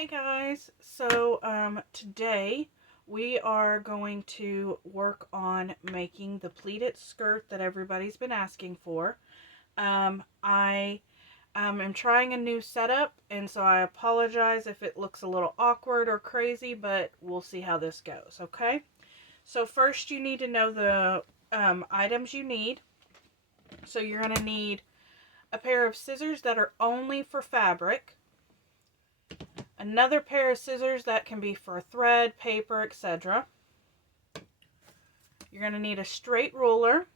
Hey guys, so today we are going to work on making the pleated skirt that everybody's been asking for. I am trying a new setup, and so I apologize if it looks a little awkward or crazy, but we'll see how this goes, okay? So first you need to know the items you need. So you're going to need a pair of scissors that are only for fabric, another pair of scissors that can be for thread, paper, etc. You're going to need a straight ruler,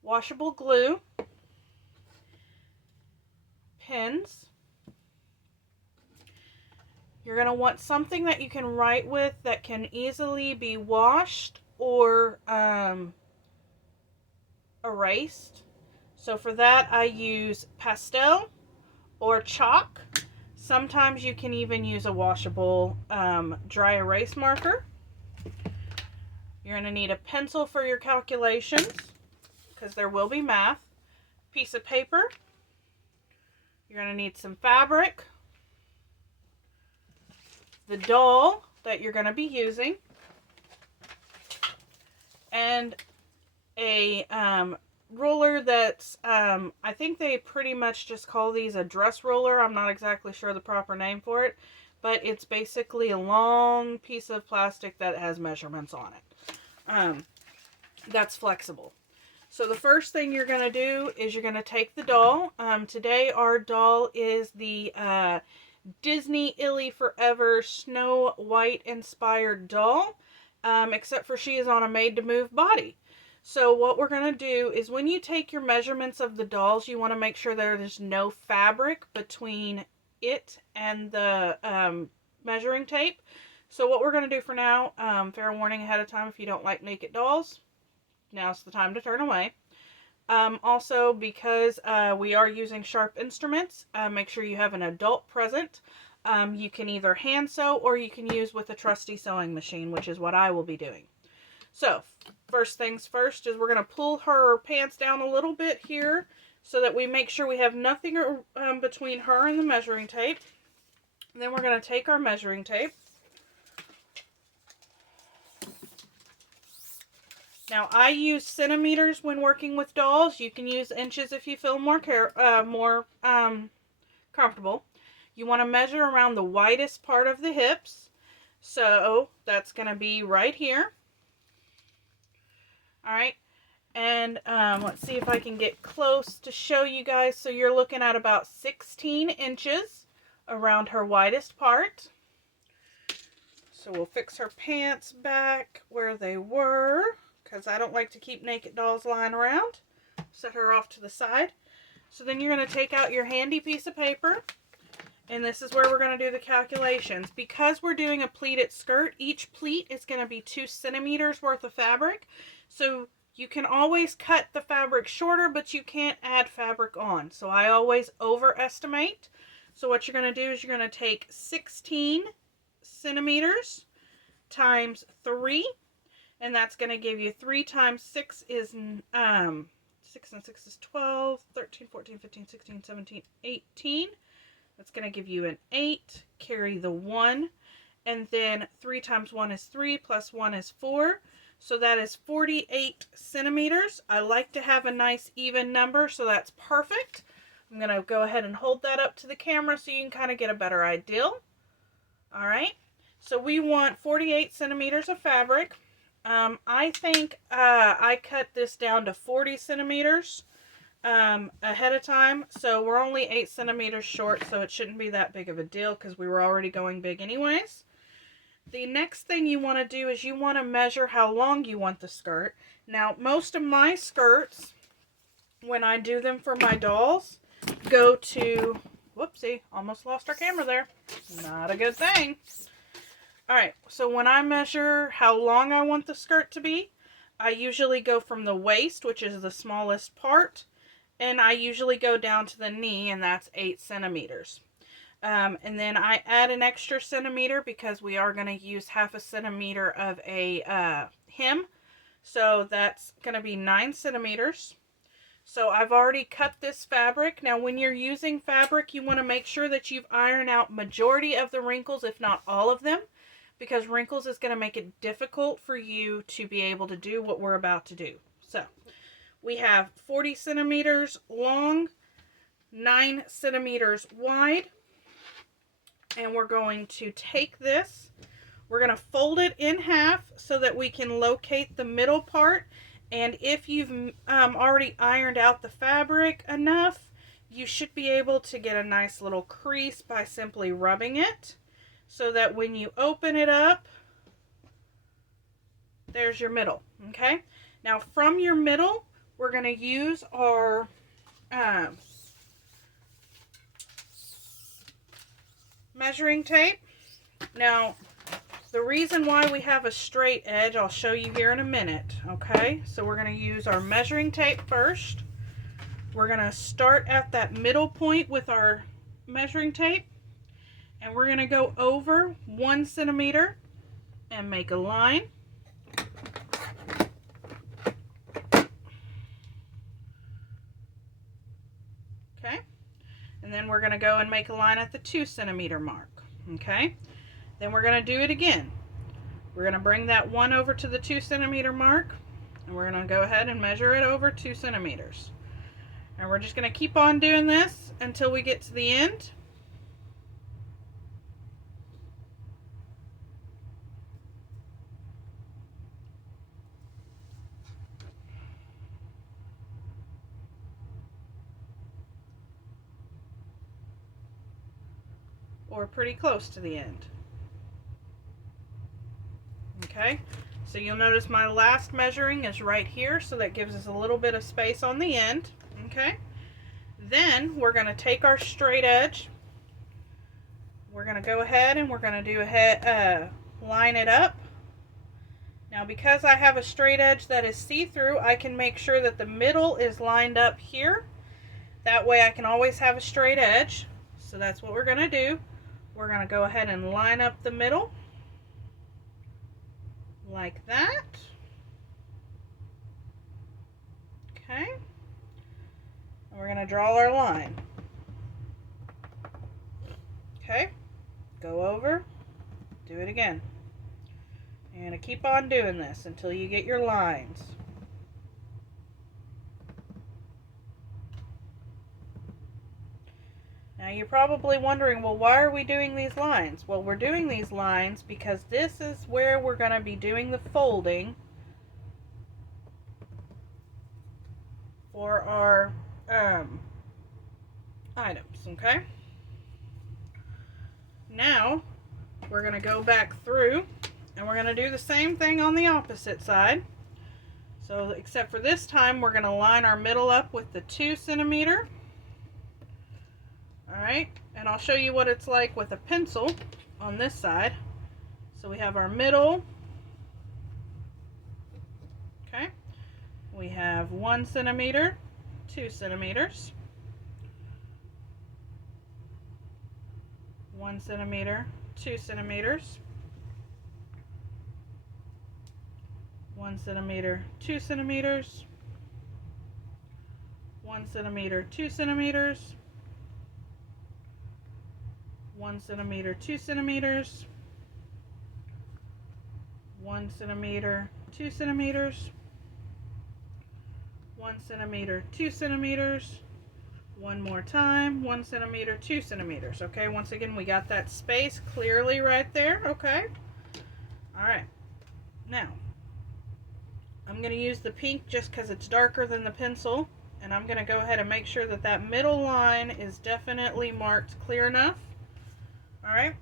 washable glue, pins. You're going to want something that you can write with that can easily be washed or erased. So for that I use pastel or chalk. Sometimes you can even use a washable dry erase marker. You're going to need a pencil for your calculations, because there will be math. Piece of paper. You're going to need some fabric. The doll that you're going to be using. And a ruler that's, I think they pretty much just call these a dress ruler. I'm not exactly sure the proper name for it. But it's basically a long piece of plastic that has measurements on it. That's flexible. So the first thing you're going to do is you're going to take the doll. Today our doll is the Disney Illy Forever Snow White inspired doll, except for she is on a made to move body. So what we're going to do is when you take your measurements of the dolls, you want to make sure there's no fabric between it and the measuring tape. So what we're going to do for now, fair warning ahead of time if you don't like naked dolls, now's the time to turn away. Also, because we are using sharp instruments, make sure you have an adult present. You can either hand sew or you can use with a trusty sewing machine, which is what I will be doing. So, first things first is we're going to pull her pants down a little bit here so that we make sure we have nothing between her and the measuring tape. And then we're going to take our measuring tape. Now, I use centimeters when working with dolls. You can use inches if you feel more comfortable. You want to measure around the widest part of the hips. So, that's going to be right here. Alright, and let's see if I can get close to show you guys. So you're looking at about 16 inches around her widest part. So we'll fix her pants back where they were, because I don't like to keep naked dolls lying around. Set her off to the side. So then you're going to take out your handy piece of paper, and this is where we're going to do the calculations. Because we're doing a pleated skirt, each pleat is going to be 2 centimeters worth of fabric. So you can always cut the fabric shorter, but you can't add fabric on. So I always overestimate. So what you're going to do is you're going to take 16 centimeters times 3. And that's going to give you 3 times 6 is 6 and 6 is 12, 13, 14, 15, 16, 17, 18. That's going to give you an 8. Carry the 1. And then 3 times 1 is 3, plus 1 is 4. So that is 48 centimeters. I like to have a nice even number, so that's perfect. I'm going to go ahead and hold that up to the camera so you can kind of get a better idea. All right. So we want 48 centimeters of fabric. I think I cut this down to 40 centimeters ahead of time. So we're only 8 centimeters short, so it shouldn't be that big of a deal because we were already going big anyways. The next thing you want to do is you want to measure how long you want the skirt. Now, most of my skirts, when I do them for my dolls, go to... Whoopsie, almost lost our camera there. Not a good thing. Alright, so when I measure how long I want the skirt to be, I usually go from the waist, which is the smallest part, and I usually go down to the knee, and that's 8 centimeters. And then I add an extra centimeter because we are going to use half a centimeter of a hem. So that's going to be 9 centimeters. So I've already cut this fabric. Now when you're using fabric, you want to make sure that you've ironed out majority of the wrinkles, if not all of them, because wrinkles is going to make it difficult for you to be able to do what we're about to do. So we have 40 centimeters long, 9 centimeters wide, and we're going to take this, we're going to fold it in half so that we can locate the middle part. And if you've already ironed out the fabric enough, you should be able to get a nice little crease by simply rubbing it, so that when you open it up, there's your middle. Okay, now from your middle, we're going to use our measuring tape. Now, the reason why we have a straight edge, I'll show you here in a minute. Okay, so we're going to use our measuring tape first. We're going to start at that middle point with our measuring tape, and we're going to go over 1 centimeter and make a line. Okay, and then we're going to go and make a line at the 2 centimeter mark. Okay, then we're going to do it again. We're going to bring that 1 over to the 2 centimeter mark, and we're going to go ahead and measure it over 2 centimeters. And we're just going to keep on doing this until we get to the end. Or pretty close to the end. Okay, so you'll notice my last measuring is right here, so that gives us a little bit of space on the end. Okay, then we're going to take our straight edge, we're going to go ahead and we're going to do line it up. Now because I have a straight edge that is see-through, I can make sure that the middle is lined up here. That way I can always have a straight edge. So that's what we're going to do. We're going to go ahead and line up the middle like that. Okay, and we're going to draw our line. Okay, go over, do it again. You're going to keep on doing this until you get your lines. Now you're probably wondering, well, why are we doing these lines? Well, we're doing these lines because this is where we're going to be doing the folding for our items, okay? Now we're going to go back through and we're going to do the same thing on the opposite side. So except for this time, we're going to line our middle up with the 2 centimeter. Alright, and I'll show you what it's like with a pencil on this side. So we have our middle. Okay, we have 1 centimeter, 2 centimeters, 1 centimeter, 2 centimeters, 1 centimeter, 2 centimeters, 1 centimeter, 2 centimeters, 1 centimeter, 2 centimeters, 1 centimeter, 2 centimeters, 1 centimeter, 2 centimeters, one more time, 1 centimeter, 2 centimeters. Okay, once again, we got that space clearly right there. Okay, all right, now I'm going to use the pink just because it's darker than the pencil, and I'm going to go ahead and make sure that that middle line is definitely marked clear enough. Alright,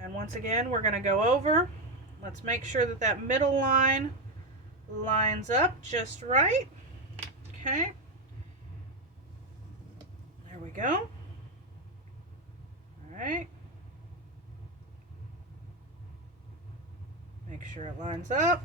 and once again we're going to go over. Let's make sure that that middle line lines up just right. Okay, there we go. Alright, make sure it lines up.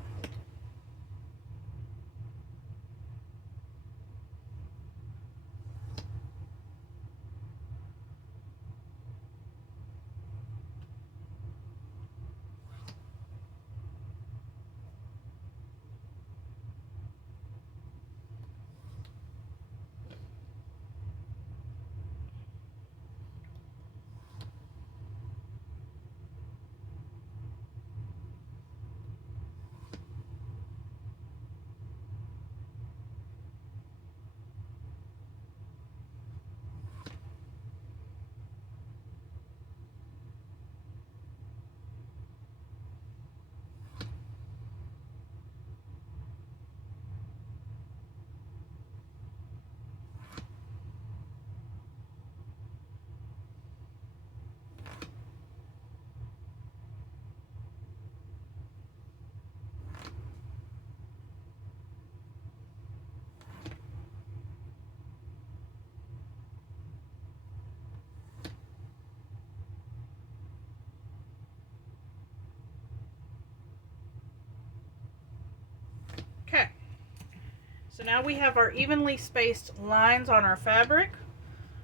So now we have our evenly spaced lines on our fabric.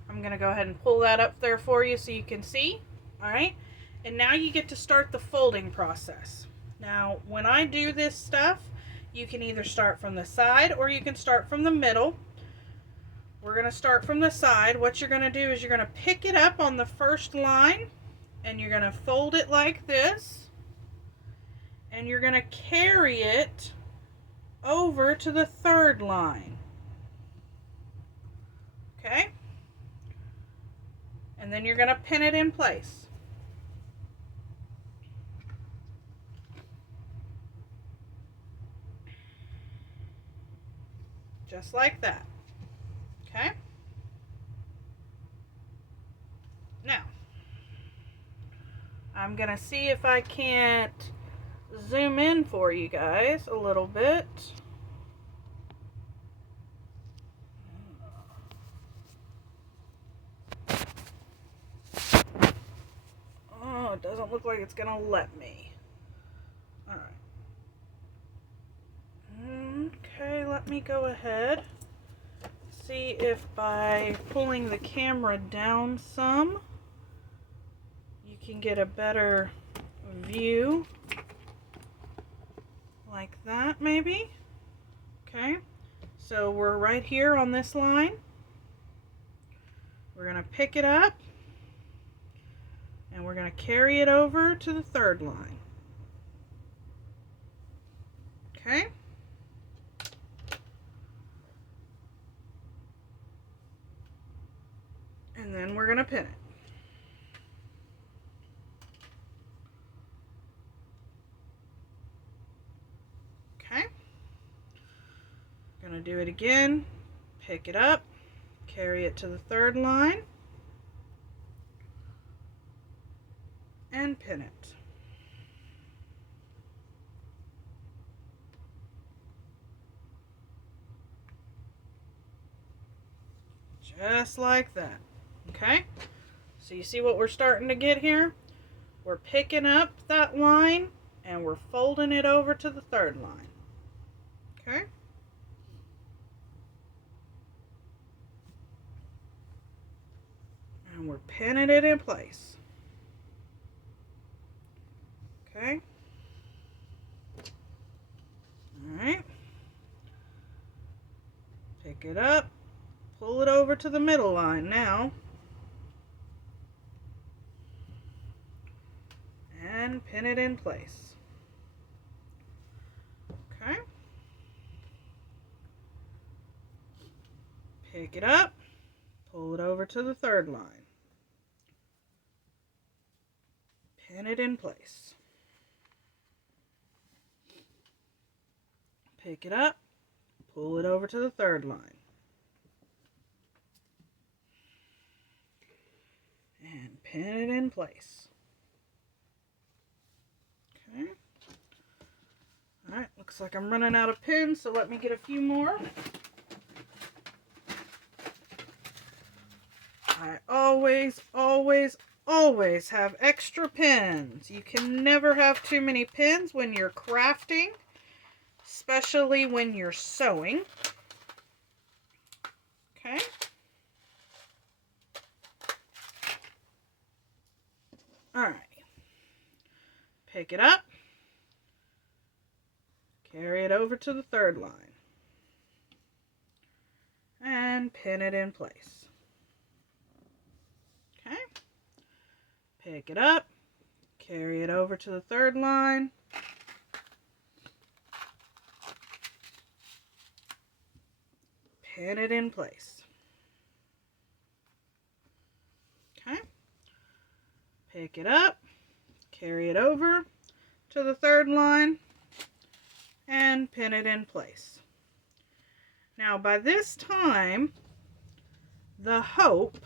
I'm going to go ahead and pull that up there for you so you can see. All right. And now you get to start the folding process. Now, when I do this stuff, you can either start from the side or you can start from the middle. We're going to start from the side. What you're going to do is you're going to pick it up on the first line and you're going to fold it like this. And you're going to carry it over to the third line. Okay? And then you're going to pin it in place. Just like that. Okay? Now, I'm going to see if I can't zoom in for you guys a little bit. Oh, it doesn't look like it's going to let me. All right. Okay, let me go ahead. See if by pulling the camera down some, you can get a better view. Like that, maybe. Okay, so we're right here on this line. We're going to pick it up and we're going to carry it over to the third line. Okay. And then we're going to pin it. Okay. Going to do it again. Pick it up, carry it to the third line, and pin it. Just like that. Okay? So you see what we're starting to get here? We're picking up that line and we're folding it over to the third line. Okay? And we're pinning it in place. Okay? Alright. Pick it up, pull it over to the middle line now. And pin it in place. Okay. Pick it up, pull it over to the third line. Pin it in place. Pick it up, pull it over to the third line. And pin it in place. Okay. Alright, looks like I'm running out of pins, so let me get a few more. I always have extra pins. You can never have too many pins when you're crafting, especially when you're sewing. Okay. Alright. Pick it up. Carry it over to the third line. And pin it in place. Okay. Pick it up. Carry it over to the third line. Pin it in place. Okay. Pick it up. Carry it over to the third line. And pin it in place. Now by this time, the hope,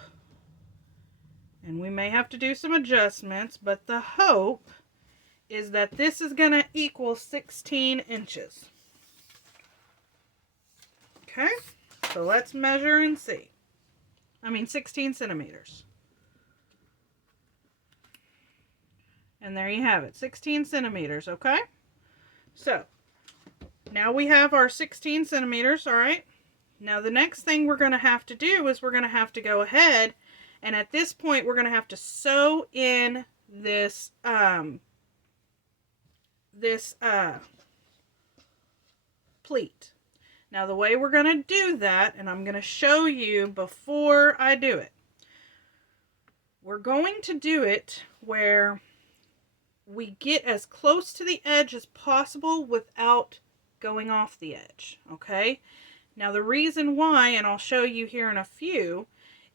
and we may have to do some adjustments, but the hope is that this is going to equal 16 inches. Okay, so let's measure and see. 16 centimeters. And there you have it, 16 centimeters, okay? So, now we have our 16 centimeters, all right? Now the next thing we're going to have to do is we're going to have to go ahead, and at this point we're going to have to sew in this pleat. Now the way we're going to do that, and I'm going to show you before I do it, we're going to do it where we get as close to the edge as possible without going off the edge, okay? Now the reason why, and I'll show you here in a few,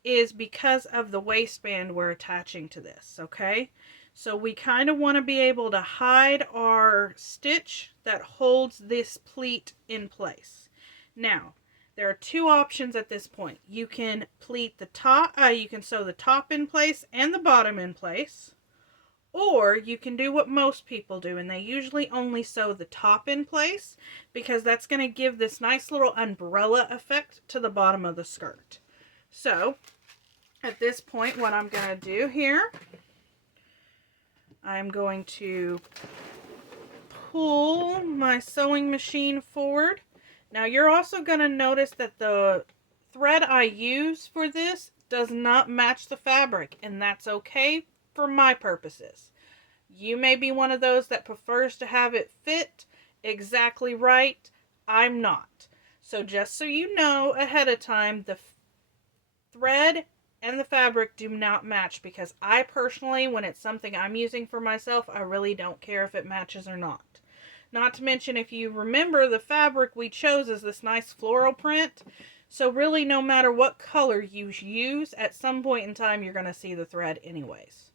is because of the waistband we're attaching to this, okay? So we kind of want to be able to hide our stitch that holds this pleat in place. Now, there are two options at this point. You can pleat the top, you can sew the top in place and the bottom in place, or you can do what most people do, and they usually only sew the top in place because that's going to give this nice little umbrella effect to the bottom of the skirt. So, at this point, what I'm going to do here, I'm going to pull my sewing machine forward. Now you're also going to notice that the thread I use for this does not match the fabric, and that's okay for my purposes. You may be one of those that prefers to have it fit exactly right. I'm not. So just so you know ahead of time, the thread and the fabric do not match, because I personally, when it's something I'm using for myself, I really don't care if it matches or not. Not to mention, if you remember, the fabric we chose is this nice floral print. So really, no matter what color you use, at some point in time, you're going to see the thread anyways,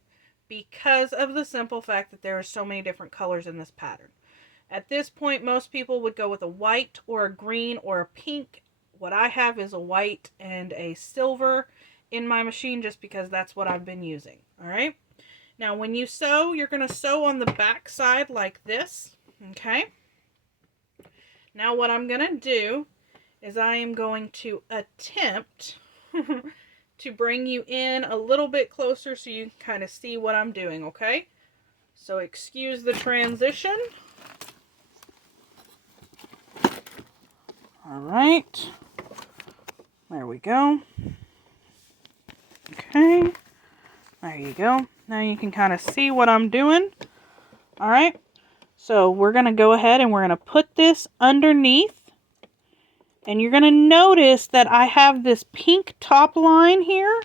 because of the simple fact that there are so many different colors in this pattern. At this point, most people would go with a white or a green or a pink. What I have is a white and a silver in my machine, just because that's what I've been using. All right. Now, when you sew, you're going to sew on the back side like this. Okay. Now, what I'm going to do is I am going to attempt to bring you in a little bit closer so you can kind of see what I'm doing. Okay. So excuse the transition. All right. There we go. Okay, there you go. Now you can kind of see what I'm doing. All right, so we're going to go ahead and we're going to put this underneath. And you're going to notice that I have this pink top line here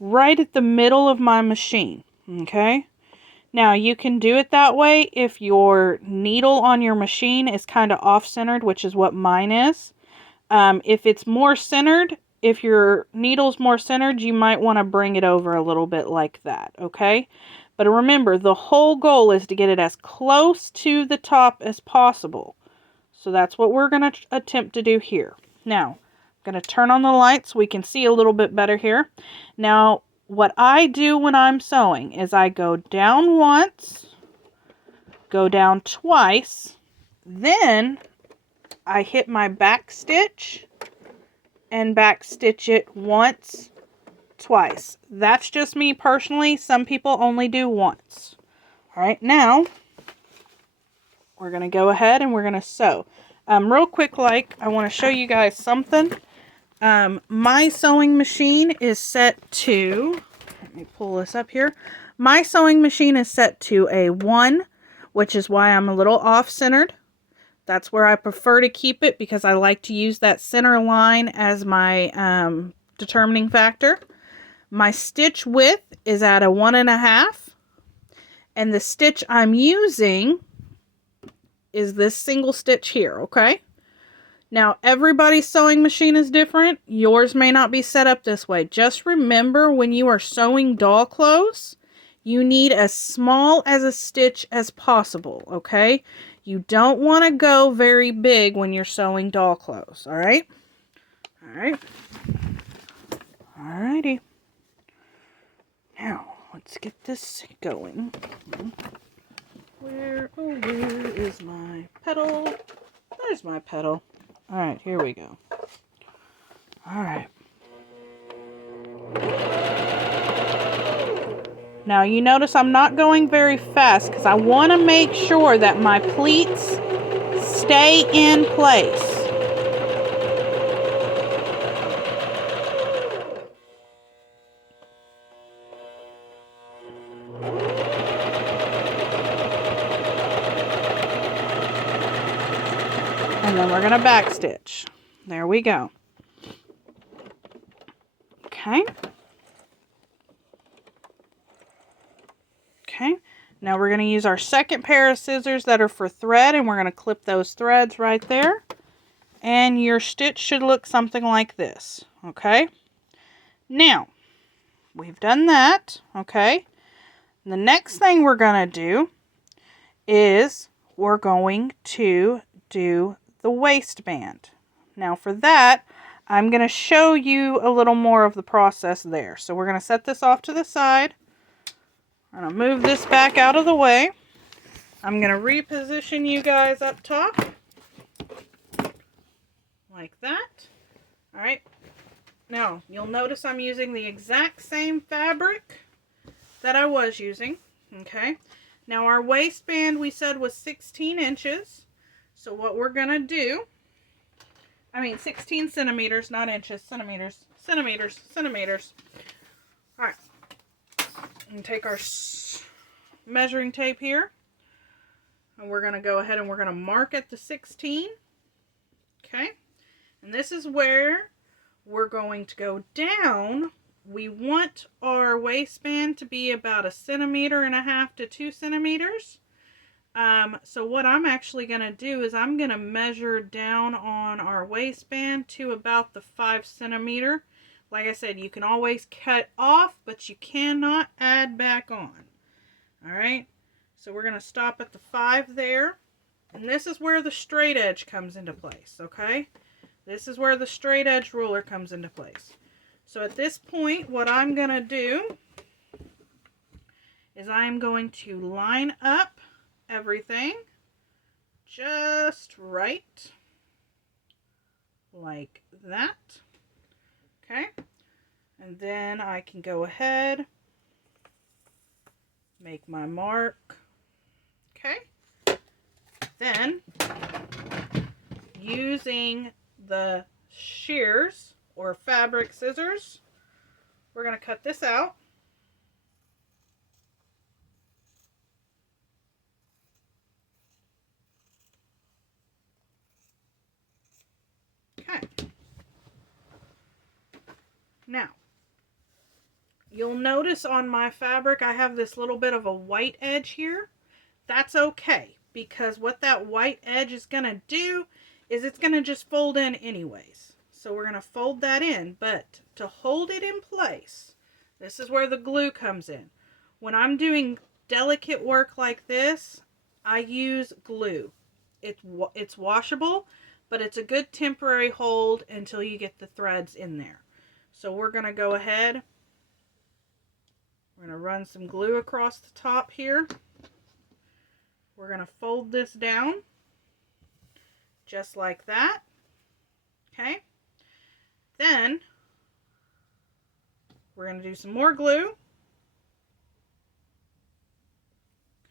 right at the middle of my machine. Okay, now you can do it that way if your needle on your machine is kind of off-centered, which is what mine is. If it's more centered, if your needle's more centered, you might want to bring it over a little bit like that, okay? But remember, the whole goal is to get it as close to the top as possible. So that's what we're going to attempt to do here. Now, I'm going to turn on the light so we can see a little bit better here. Now, what I do when I'm sewing is I go down once, go down twice, then I hit my back stitch and back stitch it once, twice. That's just me personally. Some people only do once. All right, now we're going to go ahead and we're going to sew. Real quick, I want to show you guys something. My sewing machine is set to, let me pull this up here. My sewing machine is set to a 1, which is why I'm a little off-centered. That's where I prefer to keep it, because I like to use that center line as my determining factor. My stitch width is at a 1.5. And the stitch I'm using is this single stitch here, okay? Now, everybody's sewing machine is different. Yours may not be set up this way. Just remember, when you are sewing doll clothes, you need as small as a stitch as possible, okay? You don't want to go very big when you're sewing doll clothes, all right? All right. All righty. Now, let's get this going. Where is my pedal? There's my pedal. All right, here we go. All right. Now you notice I'm not going very fast because I want to make sure that my pleats stay in place. And then we're going to back stitch. There we go. Okay. Okay. Now we're going to use our second pair of scissors that are for thread, and we're going to clip those threads right there. And your stitch should look something like this. Okay. Now, we've done that. Okay. The next thing we're going to do is we're going to do the waistband. Now for that, I'm going to show you a little more of the process there. So we're going to set this off to the side. I'm going to move this back out of the way. I'm going to reposition you guys up top. Like that. Alright. Now, you'll notice I'm using the exact same fabric that I was using. Okay. Now our waistband we said was 16 inches. So what we're going to do, 16 centimeters, not inches, centimeters. All right. And take our measuring tape here. And we're going to go ahead and we're going to mark at the 16. Okay. And this is where we're going to go down. We want our waistband to be about 1.5 centimeters to 2 centimeters. So what I'm actually going to do is I'm going to measure down on our waistband to about the 5 centimeter. Like I said, you can always cut off, but you cannot add back on. Alright, so we're going to stop at the 5 there. And this is where the straight edge comes into place, okay? This is where the straight edge ruler comes into place. So at this point, what I'm going to do is I'm going to line up everything just right, like that. Okay, and then I can go ahead, make my mark. Okay, then using the shears or fabric scissors, we're going to cut this out. Okay. Now, you'll notice on my fabric I have this little bit of a white edge here. That's okay, because what that white edge is going to do is it's going to just fold in anyways. So we're going to fold that in, but to hold it in place, this is where the glue comes in. When I'm doing delicate work like this, I use glue. It's washable, but it's a good temporary hold until you get the threads in there. So we're going to go ahead. We're going to run some glue across the top here. We're going to fold this down just like that. Okay. Then we're going to do some more glue.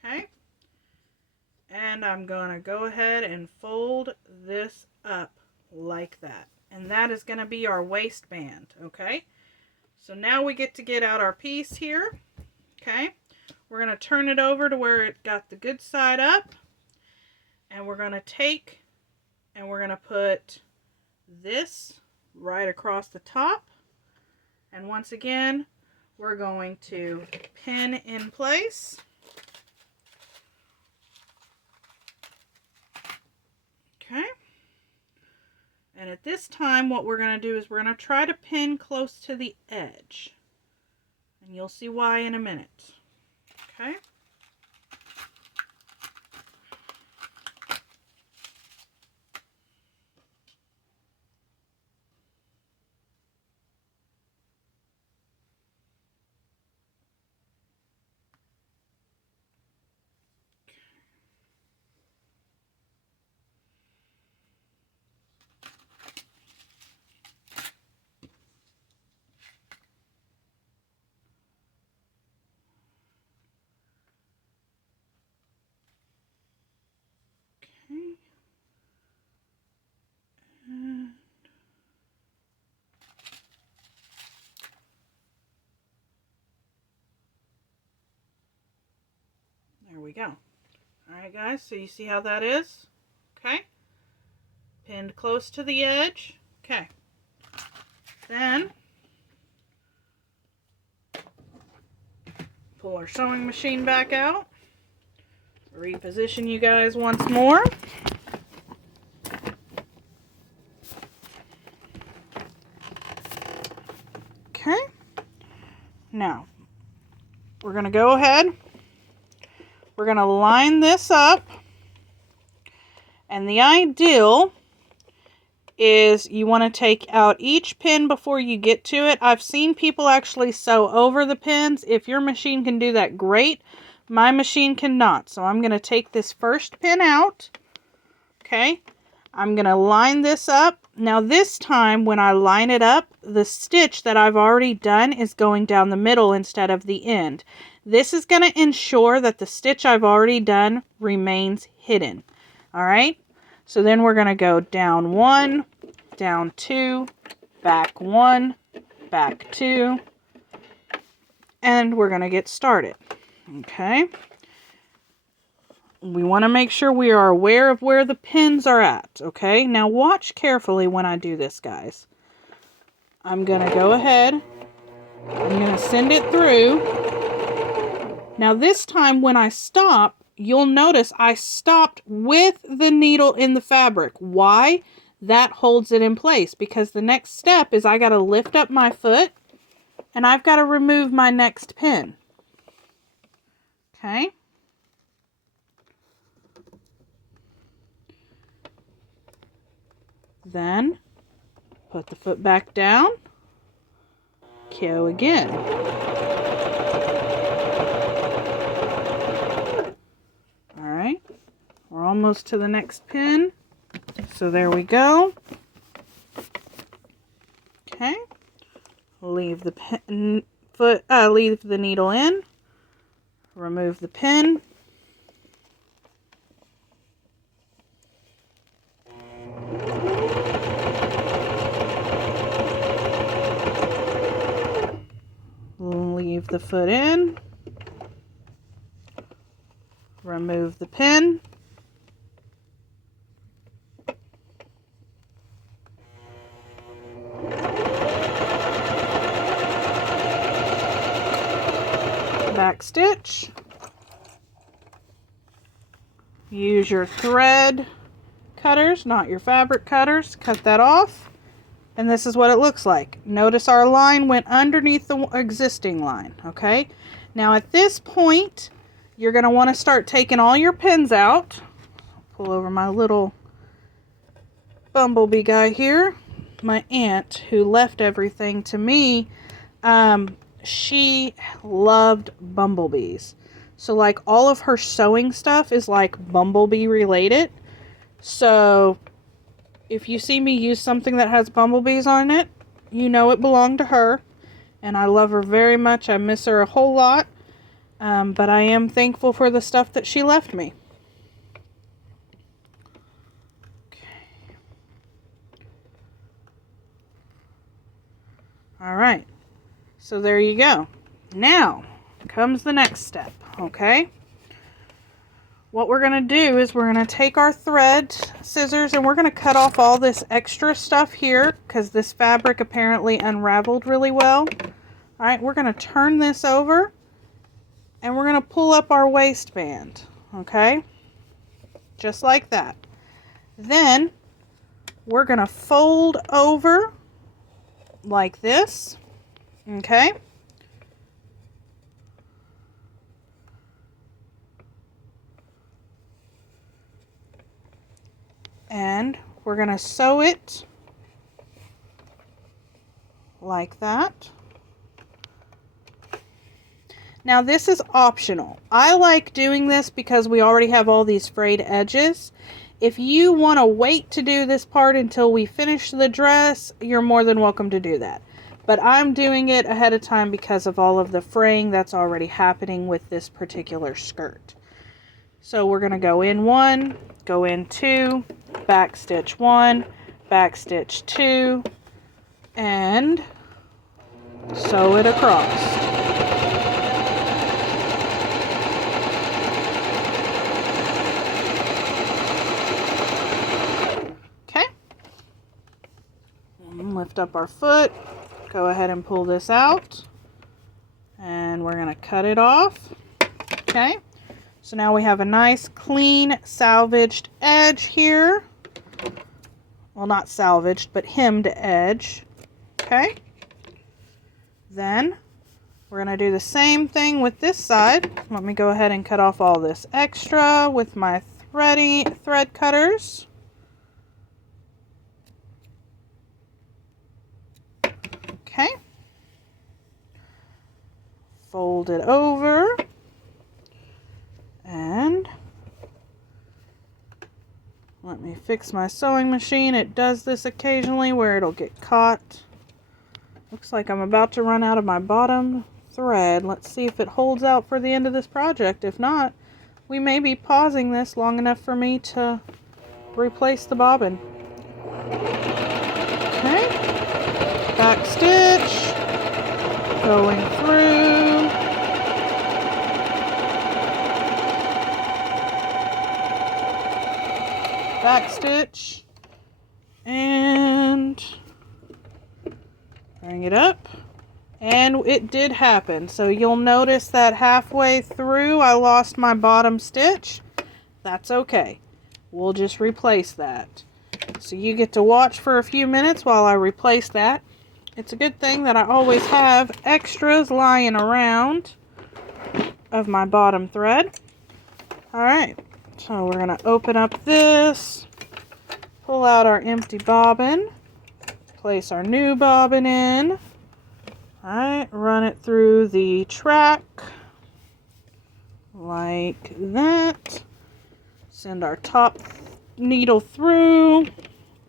Okay. And I'm going to go ahead and fold this up like that. And that is going to be our waistband. Okay. So now we get out our piece here. Okay. We're going to turn it over to where it got the good side up. And we're going to take and we're going to put this right across the top. And once again, we're going to pin in place. Okay. And at this time, what we're going to do is we're going to try to pin close to the edge. And you'll see why in a minute. Okay. we go. All right, guys, so you see how that is? Okay. Pinned close to the edge. Okay. Then pull our sewing machine back out. Reposition you guys once more. Okay. Now, we're going to go ahead. We're going to line this up. And the ideal is you want to take out each pin before you get to it. I've seen people actually sew over the pins. If your machine can do that, great. My machine cannot. So I'm going to take this first pin out. Okay. I'm going to line this up. Now this time when I line it up, the stitch that I've already done is going down the middle instead of the end. This is going to ensure that the stitch I've already done remains hidden. All right. So then we're going to go down 1, down 2, back 1, back 2, and we're going to get started. Okay. We want to make sure we are aware of where the pins are at. Okay. Now watch carefully when I do this, guys. I'm going to go ahead. I'm going to send it through. Now this time when I stop, you'll notice I stopped with the needle in the fabric. Why? That holds it in place, because the next step is I got to lift up my foot and I've got to remove my next pin. Okay. Then put the foot back down. Go again. We're almost to the next pin. So there we go. Okay. Leave the leave the needle in. Remove the pin. Leave the foot in. Remove the pin. Back stitch. Use your thread cutters, not your fabric cutters. Cut that off. And this is what it looks like. Notice our line went underneath the existing line. Okay. Now at this point, you're going to want to start taking all your pins out. Pull over my little bumblebee guy here. My aunt, who left everything to me, she loved bumblebees. So like all of her sewing stuff is like bumblebee related. So if you see me use something that has bumblebees on it, you know it belonged to her. And I love her very much. I miss her a whole lot. But I am thankful for the stuff that she left me. Okay. All right. So there you go. Now comes the next step, okay? What we're going to do is we're going to take our thread scissors and we're going to cut off all this extra stuff here because this fabric apparently unraveled really well. All right, we're going to turn this over and we're going to pull up our waistband, okay? Just like that. Then we're going to fold over like this. Okay. And we're going to sew it like that. Now this is optional. I like doing this because we already have all these frayed edges. If you want to wait to do this part until we finish the dress, you're more than welcome to do that. But I'm doing it ahead of time because of all of the fraying that's already happening with this particular skirt. So we're going to go in 1, go in 2, back stitch 1, back stitch 2, and sew it across. lift up our foot, go ahead and pull this out, and we're going to cut it off. Okay, so now we have a nice clean salvaged edge here. Well, not salvaged, but hemmed edge. Okay, then we're going to do the same thing with this side. Let me go ahead and cut off all this extra with my thread cutters. Okay. Fold it over. And let me fix my sewing machine. It does this occasionally where it'll get caught. Looks like I'm about to run out of my bottom thread. Let's see if it holds out for the end of this project. If not, we may be pausing this long enough for me to replace the bobbin. Okay, back stitch, going through, back stitch, and bring it up. And it did happen. So you'll notice that halfway through I lost my bottom stitch. That's okay. We'll just replace that. So you get to watch for a few minutes while I replace that. It's a good thing that I always have extras lying around of my bottom thread. Alright, so we're going to open up this, pull out our empty bobbin, place our new bobbin in. Alright, run it through the track like that. Send our top needle through,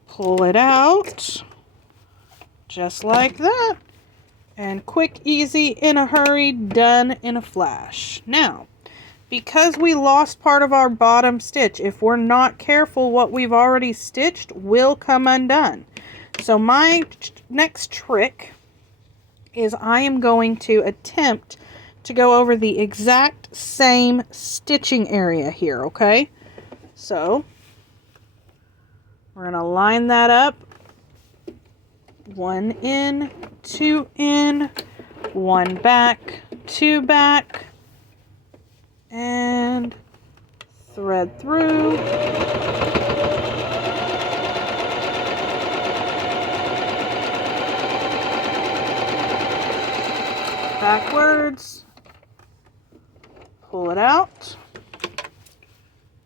pull it out just like that. And quick, easy, in a hurry, done in a flash. Now, because we lost part of our bottom stitch, if we're not careful, what we've already stitched will come undone. So my next trick is I am going to attempt to go over the exact same stitching area here, okay? So, we're going to line that up. 1 in, 2 in, 1 back, 2 back, and thread through. Backwards, pull it out,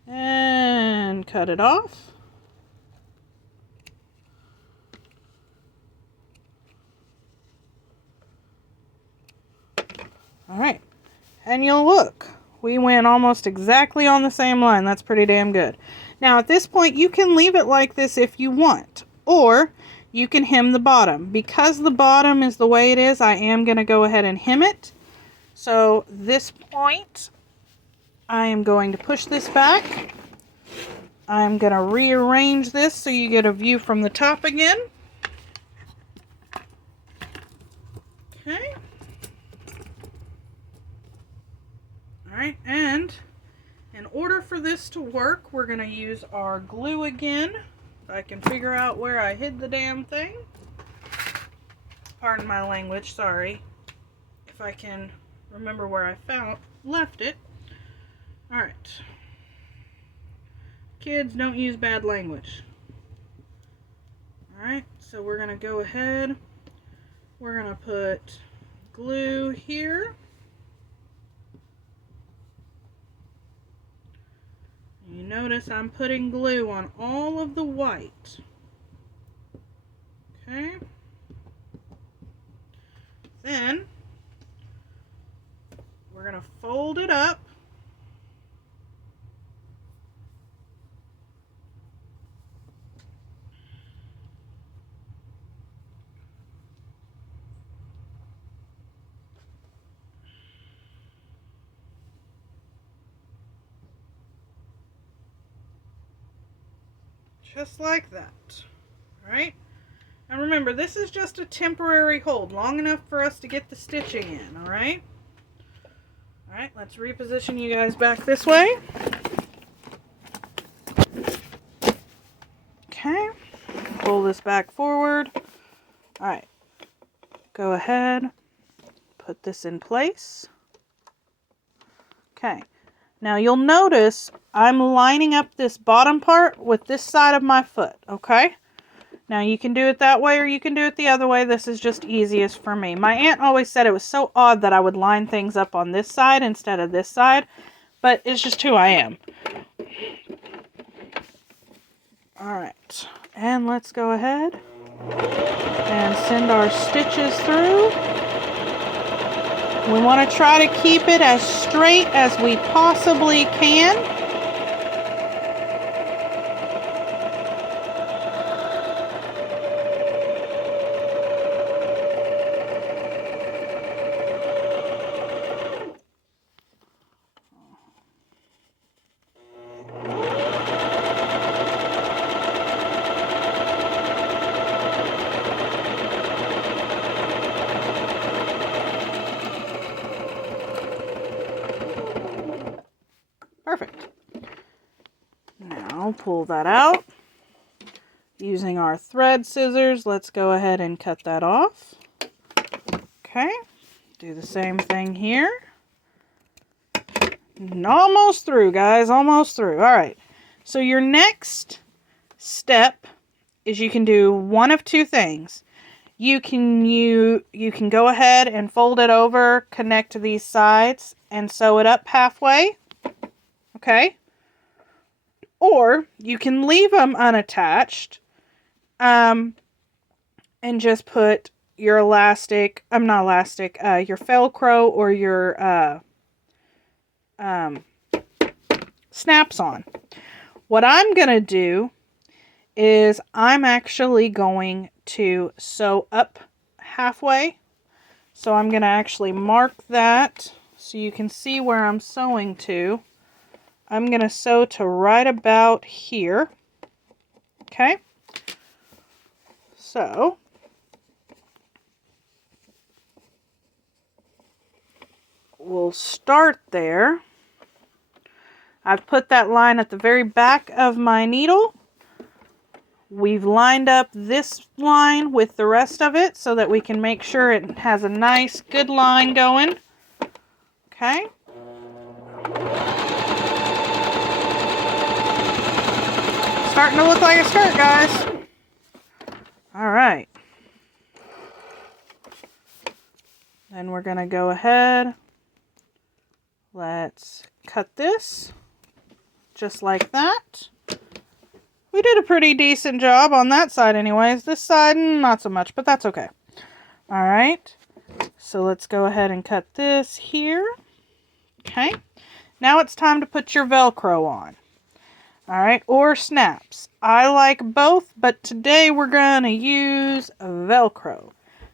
and cut it off. Alright, and you'll look, we went almost exactly on the same line. That's pretty damn good. Now at this point you can leave it like this if you want, or you can hem the bottom. Because the bottom is the way it is, I am going to go ahead and hem it. So this point, I am going to push this back. I'm going to rearrange this so you get a view from the top again. Okay. Alright, and in order for this to work, we're going to use our glue again. I can figure out where I hid the damn thing. Pardon my language, sorry. If I can remember where I left it. Alright. Kids, don't use bad language. Alright, so we're going to go ahead. We're going to put glue here. You notice I'm putting glue on all of the white. Okay. Then we're going to fold it up. Just like that. Alright? And remember, this is just a temporary hold, long enough for us to get the stitching in, alright? Alright, let's reposition you guys back this way. Okay. Pull this back forward. All right, go ahead, put this in place. Okay, now you'll notice I'm lining up this bottom part with this side of my foot, okay? Now you can do it that way or you can do it the other way. This is just easiest for me. My aunt always said it was so odd that I would line things up on this side instead of this side, but it's just who I am. Alright, and let's go ahead and send our stitches through. We want to try to keep it as straight as we possibly can. Perfect. Now pull that out. Using our thread scissors, let's go ahead and cut that off. Okay, do the same thing here. Almost through, guys, almost through. All right, so your next step is you can do one of two things. You can go ahead and fold it over, connect to these sides, and sew it up halfway. Okay? Or you can leave them unattached and just put your elastic, your Velcro or your snaps on. What I'm going to do is I'm actually going to sew up halfway. So I'm going to actually mark that so you can see where I'm sewing to. I'm going to sew to right about here. Okay? So, we'll start there. I've put that line at the very back of my needle. We've lined up this line with the rest of it so that we can make sure it has a nice, good line going. Okay? Starting to look like a skirt, guys. All right. Then we're going to go ahead. Let's cut this just like that. We did a pretty decent job on that side anyways. This side, not so much, but that's okay. All right. So let's go ahead and cut this here. Okay. Now it's time to put your Velcro on. All right, or snaps. I like both, but today we're going to use Velcro.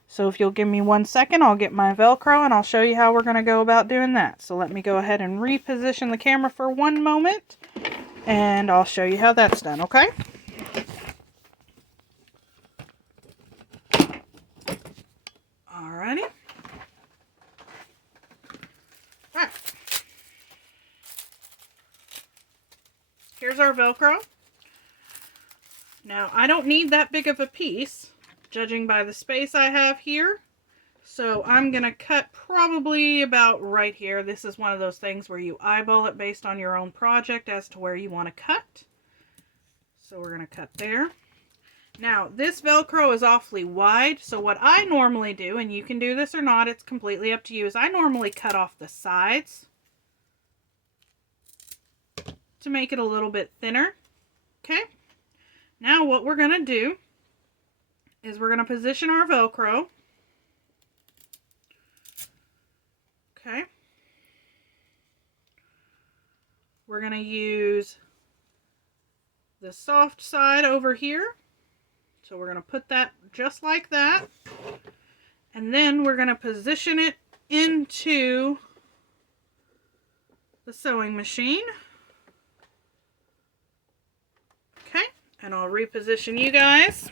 So if you'll give me 1 second, I'll get my Velcro and I'll show you how we're going to go about doing that. So let me go ahead and reposition the camera for 1 moment and I'll show you how that's done, okay? Alrighty. All right. Here's our Velcro. Now, I don't need that big of a piece, judging by the space I have here. So I'm going to cut probably about right here. This is one of those things where you eyeball it based on your own project as to where you want to cut. So we're going to cut there. Now, this Velcro is awfully wide, so what I normally do, and you can do this or not, it's completely up to you, is I normally cut off the sides to make it a little bit thinner. Okay, now what we're going to do is we're going to position our Velcro. Okay, we're going to use the soft side over here. So we're going to put that just like that. And then we're going to position it into the sewing machine. Okay, and I'll reposition you guys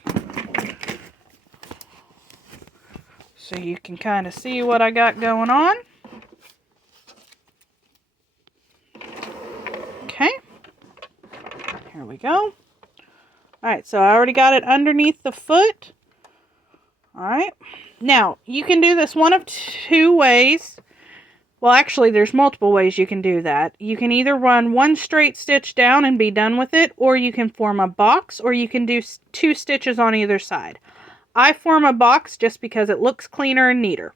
so you can kind of see what I got going on. Okay, here we go. Alright, so I already got it underneath the foot. All right. Now, you can do this one of two ways. Well, actually, there's multiple ways you can do that. You can either run one straight stitch down and be done with it, or you can form a box, or you can do 2 stitches on either side. I form a box just because it looks cleaner and neater.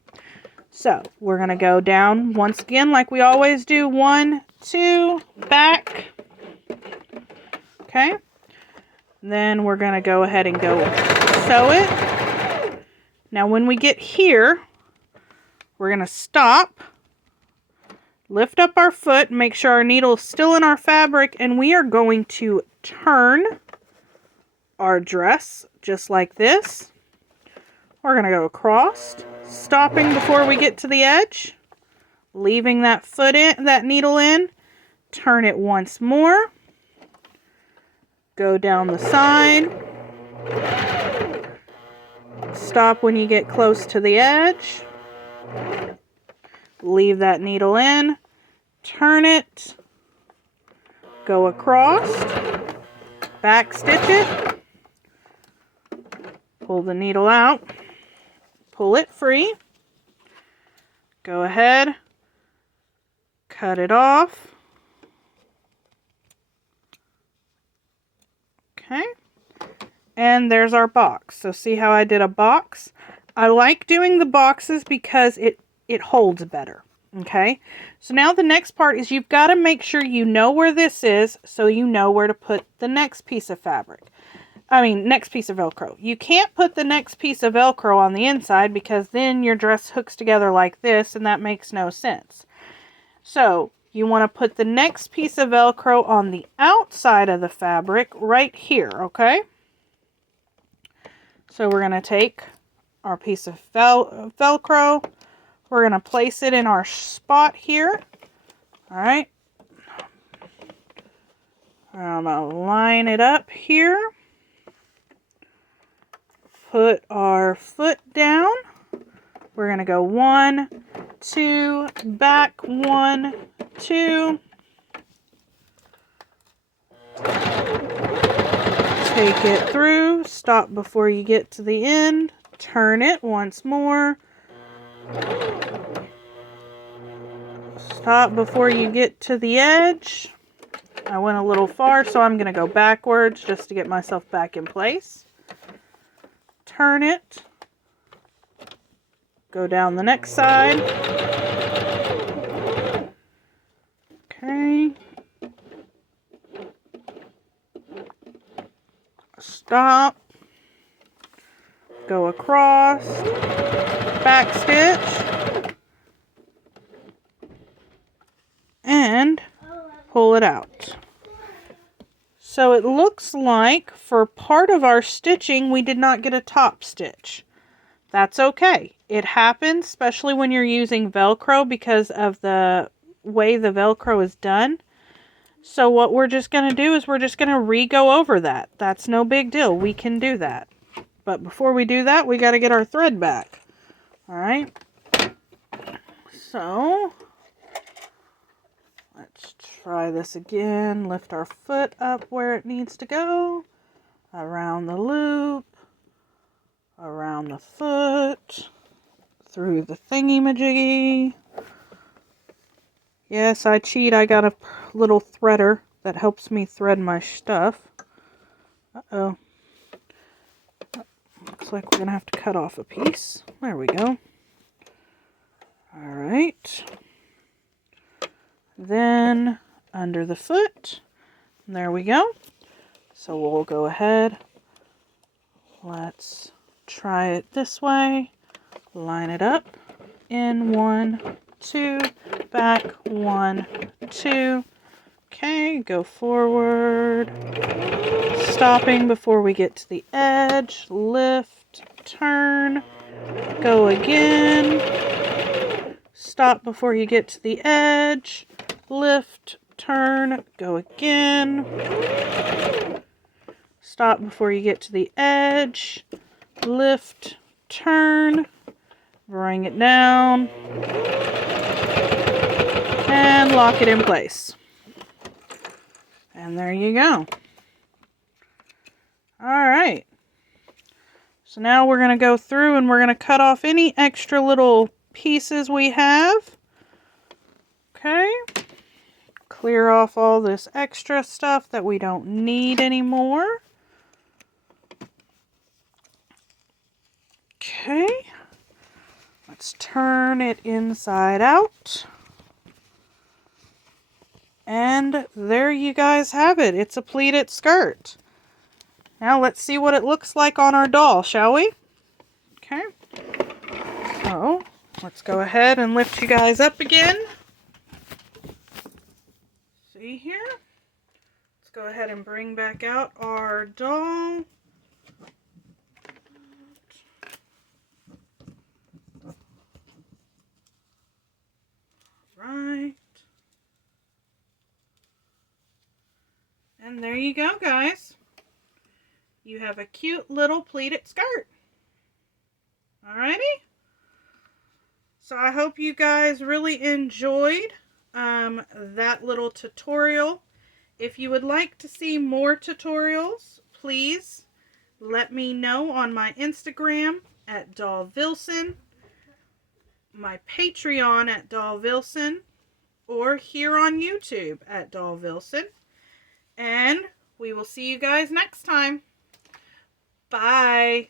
So, we're going to go down once again like we always do. 1, 2, back. Okay. Then we're going to go ahead and go sew it. Now, when we get here, we're going to stop. Lift up our foot, make sure our needle is still in our fabric, and we are going to turn our dress just like this. We're going to go across, stopping before we get to the edge, leaving that foot in, that needle in, turn it once more, go down the side, stop when you get close to the edge, leave that needle in, turn it, go across, back stitch it, pull the needle out, pull it free, go ahead, cut it off, okay, and there's our box. So see how I did a box? I like doing the boxes because it holds better. Okay, so now the next part is you've got to make sure you know where this is so you know where to put the next piece of fabric. Next piece of Velcro. You can't put the next piece of Velcro on the inside because then your dress hooks together like this and that makes no sense. So you want to put the next piece of Velcro on the outside of the fabric right here, okay? So we're going to take our piece of Velcro. We're going to place it in our spot here. All right. I'm going to line it up here. Put our foot down. We're going to go 1, 2, back 1, 2. Take it through. Stop before you get to the end. Turn it once more. Stop before you get to the edge. I went a little far, so I'm going to go backwards just to get myself back in place. Turn it. Go down the next side. Okay. Stop. Go across. Back stitch. And pull it out. So it looks like for part of our stitching we did not get a top stitch. That's okay. It happens, especially when you're using Velcro because of the way the Velcro is done. So what we're just going to do is we're just going to re-go over that. That's no big deal. We can do that. But before we do that, we got to get our thread back. Alright. So let's try this again. Lift our foot up where it needs to go. Around the loop. Around the foot. Through the thingy-majiggy. Yes, I cheat. I got a little threader that helps me thread my stuff. Uh-oh. Looks like we're going to have to cut off a piece. There we go. Alright. Then under the foot. There we go. So we'll go ahead. Let's try it this way. Line it up. In 1, 2, back 1, 2. Okay, go forward. Stopping before we get to the edge. Lift, turn, go again. Stop before you get to the edge. Lift, turn, go again. Stop before you get to the edge. Lift, turn, bring it down, and lock it in place. And there you go. Alright. So now we're going to go through and we're going to cut off any extra little pieces we have. Okay. Clear off all this extra stuff that we don't need anymore. Okay. Let's turn it inside out. And there you guys have it. It's a pleated skirt. Now let's see what it looks like on our doll, shall we? Okay. So let's go ahead and lift you guys up again. See here? Let's go ahead and bring back out our doll. Right. And there you go, guys. You have a cute little pleated skirt. Alrighty? So I hope you guys really enjoyed that little tutorial. If you would like to see more tutorials, please let me know on my Instagram at dollvilson, my Patreon at dollvilson, or here on YouTube at dollvilson. And we will see you guys next time. Bye.